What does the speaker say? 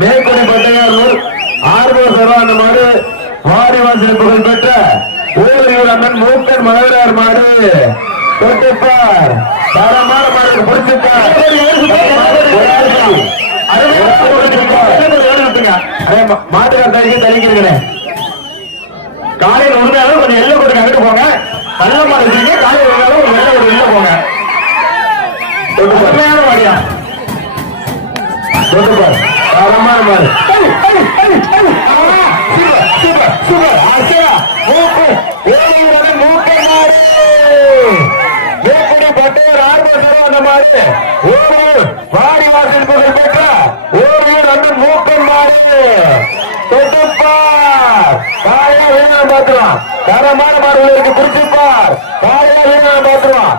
மேற்கொடி பட்டையார் ஆர்வம் சர்வா மாடு வாரிவாசல் புகழ் பெற்ற ஊரியூர் அண்ணன் மூக்கன் மகளிர் மாடு தொட்டுப்பார் தரமான மாடு பிடிச்சிட்டார். மாட்டுக்கார தறிக்கு தறிக்கிறேன் காலையில் உருந்தாலும் கொஞ்சம் எல்லாம் கொடுங்க அங்கிட்டு போங்க. நல்ல மாடு வச்சிருக்கீங்க. காலையில் ஓடு. வாடி வாசல் புகழ் பெற்ற ஓடியூர் அண்ணன் மூக்கன் மாடு தொட்டுப்பார். காயா வீணா பாத்துருவான் தரமான மாடுகளுக்கு பிடிச்சிப்பார் காயா வீணா பாத்துருவான்